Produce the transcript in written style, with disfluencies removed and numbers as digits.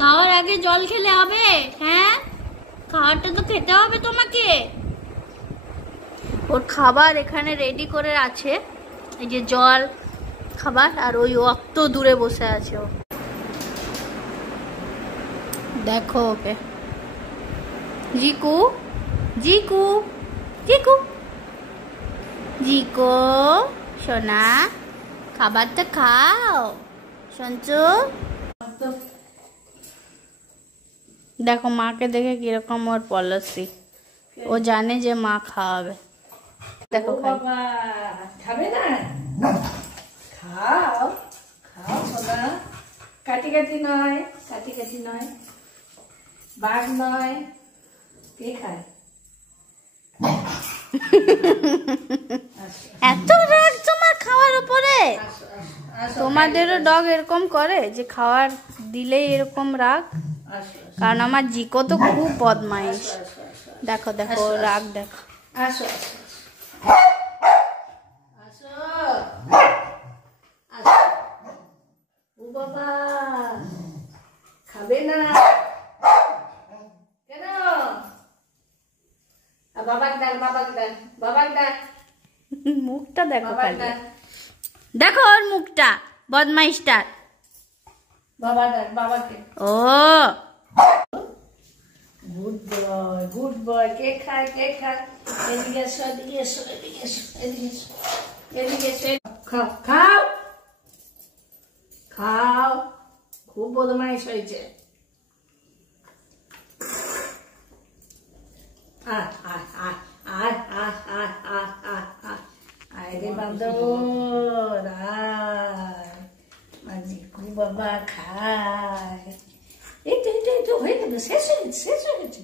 খাওয়ার আগে জল খেলে হবে? হ্যাঁ, খাবারটা তো খেতে হবে তোমাকে। ওর খাবার এখানে রেডি করে আছে, এই যে জল, খাবার, আর ওই অত দূরে বসে আছে ও। দেখো ওকে। জিকু, জিকু, জিকু, জিকো সোনা, খাবারটা খাও সঞ্চু। দেখো মাকে দেখে কিরকম ওর পলিসি, ও জানে যে মা খাওয়াবে। দেখো বাবা খাবে না, খাও খাও সোনা, কাটি কাটি নয়, কাটি কাটি নয়, বাঘ নয়, কে খায়? এত রাগ তোমার খাওয়ার উপরে? তোমাদেরও ডগ এরকম করে যে খাওয়ার দিলেই এরকম রাগ? কারণ আমার জিকো তো খুব বদমাইশ। দেখো দেখো রাগ দেখো। আসো আসো আসো আসো। ও বাবা খাবে না কেন? বাবাক ডাক, বাবাক ডাক, বাবাক ডাক, মুখটা দেখো, বাবাক ডাক, দেখো ওর মুখটা বদমাইশটার। বাবা ডাক, বাবাকে। ও গুড বয়, গুড বয়। কে খায়, কে খায়? এদিকে এসো, এদিকে এসো, এদিকে এসো, এদিকে এসো, এদিকে এসো। খাও খাও খাও, খুব বদমাইশ হয়েছে। আয় আয় আয় আয় আয় আয় আয় আয় আয় আয় রে বান্দর, আয় মাঝি খুব বাবা খায়। এই তো হয়ে গেল, শেষ হয়ে গেছে, শেষ হয়ে গেছে।